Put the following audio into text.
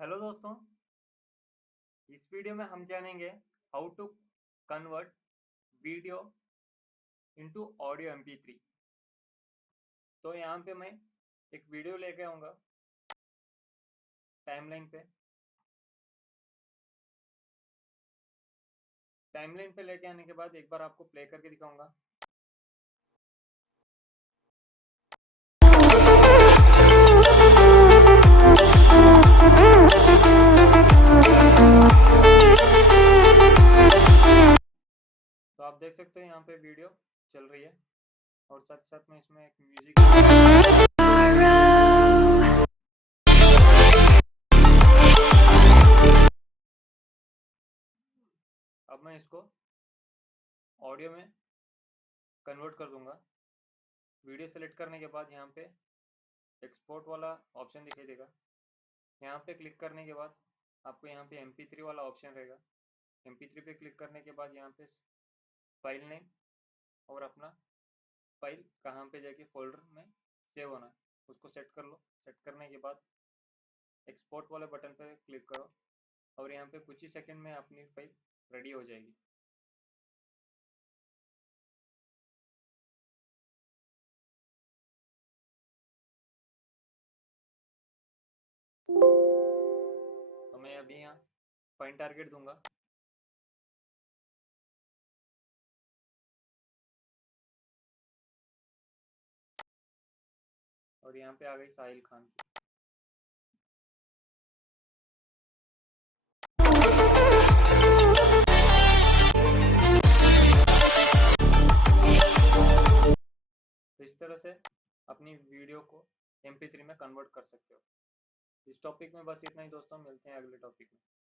Hello दोस्तों, इस video में हम जानेंगे how to convert video into audio MP3। तो यहाँ पे मैं एक वीडियो लेके आऊँगा टाइमलाइन पे लेके आने के बाद एक बार आपको प्ले करके दिखाऊंगा। तो आप देख सकते हैं यहाँ पे वीडियो चल रही है और साथ साथ में इसमें एक म्यूजिक। अब मैं इसको ऑडियो में कन्वर्ट कर दूंगा। वीडियो सेलेक्ट करने के बाद यहाँ पे एक्सपोर्ट वाला ऑप्शन दिखाई देगा। यहाँ पे क्लिक करने के बाद आपको यहाँ पे MP3 वाला ऑप्शन रहेगा। MP3 पे क्लिक करने के बाद यहाँ पे फाइल नेम और अपना फाइल कहाँ पे जाके फोल्डर में सेव होना है उसको सेट कर लो। सेट करने के बाद एक्सपोर्ट वाले बटन पे क्लिक करो और यहाँ पे कुछ ही सेकंड में अपनी फाइल रेडी हो जाएगी। तो मैं अभी यहाँ पॉइंट टारगेट दूंगा। और यहाँ पे आ गई साहिल खान की। तो इस तरह से अपनी वीडियो को MP3 में कन्वर्ट कर सकते हो। इस टॉपिक में बस इतना ही दोस्तों, मिलते हैं अगले टॉपिक में।